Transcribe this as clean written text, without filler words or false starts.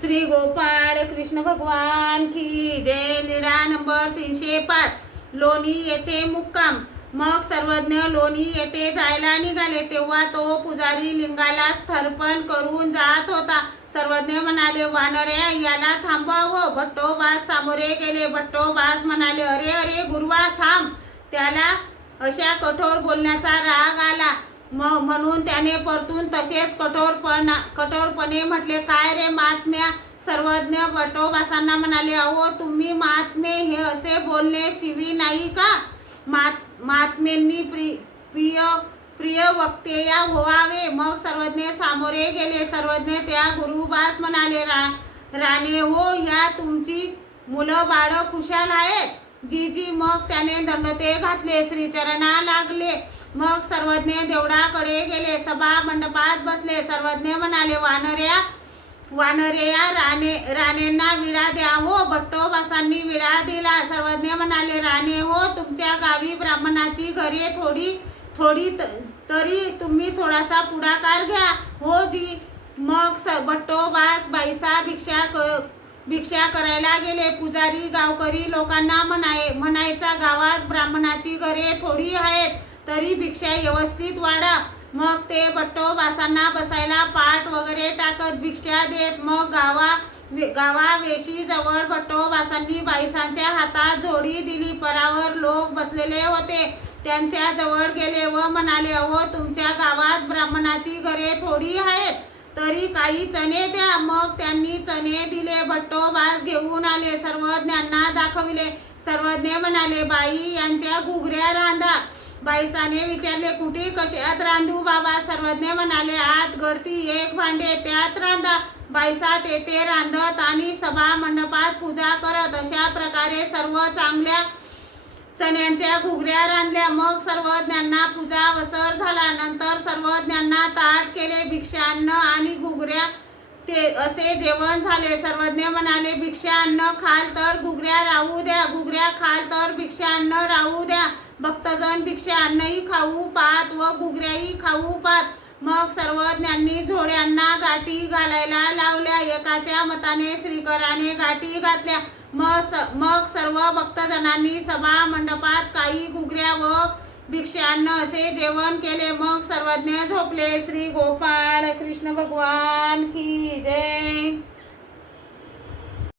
श्री गोपाळ कृष्ण भगवान की जय। लीळा नंबर 305। लोणी येथे मुक्काम। मग सर्वज्ञ लोणी येथे जायला निघाले, तेव्हा तो पुजारी लिंगाला स्थर्पण करून जात होता। सर्वज्ञ म्हणाले, वानऱ्या, याला थांबवावं। भट्टोबास सामोरे गेले। भट्टोबास म्हणाले, अरे अरे गुरुवा, थांब। त्याला अशा कठोर बोलण्याचा राग आला, म्हणून त्याने परतून तसेच कठोरपणे म्हटले, काय रे महात्म्या? सर्वज्ञ भट्टोबासांना म्हणाले, अहो तुम्ही महात्मे, हे असे बोलणे शिवी नाही का? महात्मेंनी प्रिय वक्तेया व्हावे। मग सर्वज्ञ सामोरे गेले। सर्वज्ञ त्या गुरुबास म्हणाले, राणे हो, ह्या तुमची मुलं बाळ खुशाल आहेत? जी। मग त्याने दंडोते घातले, श्रीचरणा लागले। मग सर्वज्ञ देवळाकडे गेले, सभा मंडपात बसले। सर्वज्ञ म्हणाले, वानरेया, राणेंना विडा द्या हो। भट्टोबासांनी विडा दिला। सर्वज्ञ म्हणाले, राणे हो, तुमच्या गावी ब्राह्मणाची घरे थोडी तरी तुम्ही थोडासा पुढाकार घ्या हो जी। मग भट्टोबास बाईसा भिक्षा करायला गेले। पुजारी गावकरी लोकांना म्हणायचा, गावात ब्राह्मणाची घरे थोडी आहेत, तरी भिक्षा व्यवस्थित वाढा। मग ते भट्टोबासांना बसायला पाट वगैरे टाकत भिक्षा देत। मग गावावेशी जवळ भट्टोबासांनी बाईसांच्या हातात जोडी दिली। परावर लोक बसलेले होते, त्यांच्या जवळ गेले व म्हणाले, अहो तुमच्या गावात ब्राह्मणाची घरे थोडी आहेत, तरी काही चणे द्या। मग त्यांनी चणे दिले। भट्टोबास घेऊन आले, सर्वज्ञांना दाखविले। सर्वज्ञ म्हणाले, बाई, यांच्या घुगऱ्या रांधा। बाईसाने विचारले, कुठे कशात रांधू बाबा? सर्वज्ञ म्हणाले, आत गळती एक भांडे, त्यात रांधा। बाईसा तेथे रांधत आणि सभा मंडपात पूजा करत। अशा प्रकारे सर्व चांगल्या चण्याच्या घुगऱ्या रांधल्या। मग सर्वज्ञांना पूजावसर झाला। नंतर सर्वज्ञांना ताट केले, भिक्षान्न आणि घुगऱ्या ते असे जेवण झाले। सर्वज्ञ म्हणाले, भिक्षान्न खाल तर घुगऱ्या राहू द्या, घुगऱ्या खाल तर भिक्षान्न राहू द्या। भक्तजन भिक्षान्नही खाऊ पाहत व घुगऱ्याही खाऊ पाहत। मग सर्वज्ञांनी झोड्यांना गाठी घालायला लावल्या। एकाच्या मताने श्रीकराने गाठी घातल्या। मग सर्व भक्तजनांनी सभा मंडपात काही घुगऱ्या व भिक्षान्न असे जेवण केले। मग सर्वज्ञ झोपले। श्री गोपाळ कृष्ण भगवान की जय।